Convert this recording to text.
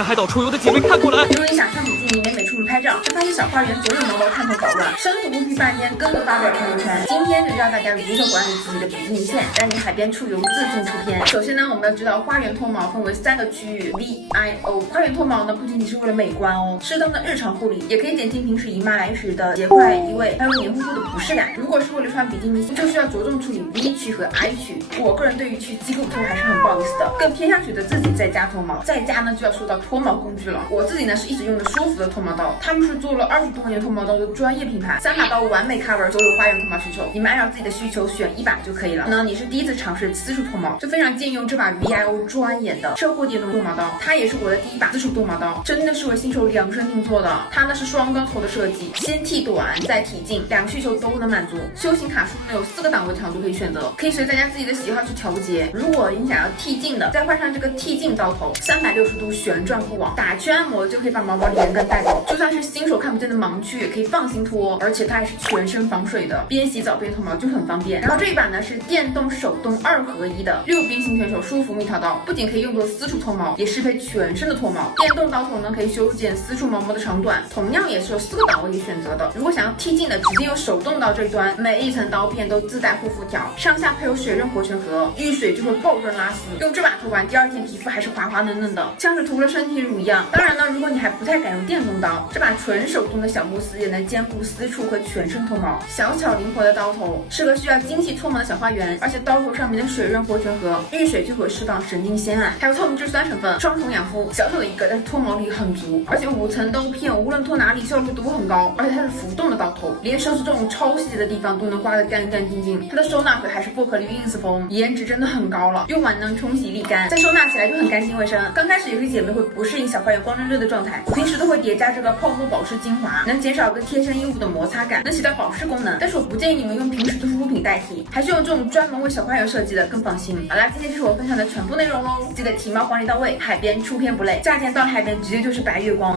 山海岛出游的姐妹看过来。如果你想上比基尼美美出门拍照，却发现小花园总有毛毛探头捣乱，生土不批半天，根本发不了朋友圈。今天就教大家如何管理自己的比基尼线，带你海边出游自信出片。首先呢，我们要知道花园脱毛分为3个区域 VIO。花园脱毛呢，不仅仅是为了美观哦，适当的日常护理也可以减轻平时姨妈来时的结块移位，还有黏糊糊的不适感。如果是为了穿比基尼，就需要着重处理 V 区和 I 区。我个人对于去机构脱还是很不好意思的，更偏向选择自己在家脱毛。在家呢就要说到脱毛工具了，我自己呢是一直用的舒服的脱毛刀，他们是做了20多年脱毛刀的专业品牌，3把刀完美 cover 所有花园脱毛需求，你们按照自己的需求选1把就可以了。那你是第一次尝试私处脱毛，就非常建议用这把 VIO 专研的车祸电动脱毛刀，它也是我的第1把私处脱毛刀，真的是为新手量身定做的。它呢是双钢头的设计，先剃短再剃净，2个需求都能满足。修行卡数呢有4个档位长度可以选择，可以随大家自己的喜好去调节。如果你想要剃净的，再换上这个剃净刀头，360度旋转护网，打圈按摩就可以把毛毛连根带走，就算是新手看不见的盲区也可以放心脱，而且它还是全身防水的，边洗澡边脱毛就很方便。然后这一把呢是电动手动2合1的6边形选手舒服蜜桃刀，不仅可以用作私处脱毛，也适配全身的脱毛。电动刀头呢可以修剪私处毛毛的长短，同样也是有4个档位可以选择的。如果想要剃净的，直接用手动刀这一端，每一层刀片都自带护肤条，上下配有水润活泉盒，遇水就会爆润拉丝，用这把涂完第2天皮肤还是滑滑嫩嫩的，像是涂了身体乳一样。当然呢，如果你还不太敢用电动刀，这把纯手动的小慕斯也能兼顾私处和全身脱毛，小巧灵活的刀头适合需要精细脱毛的小花园，而且刀头上面的水润活泉盒遇水就会释放神经酰胺，还有透明质酸成分，双重养肤，小小的一个，但是脱毛力很足，而且5层刀片无论脱哪里效率都很高，而且它是浮动的刀头，连手指这种超细节的地方都能刮得干干净净。它的收纳盒还是薄荷绿 ins 风，颜值真的很高了，用完能冲洗沥干，再收纳起来就很干净卫生。刚开始有些姐妹会不适应小花园光溜溜的状态，我平时都会叠加这个泡沫保湿精华，能减少跟贴身衣物的摩擦感，能起到保湿功能，但是我不建议你们用平时的护肤品代替，还是用这种专门为小花园设计的更放心。好啦，今天就是我分享的全部内容喽，记得体毛管理到位，海边出片不累，夏天到海边直接就是白月光。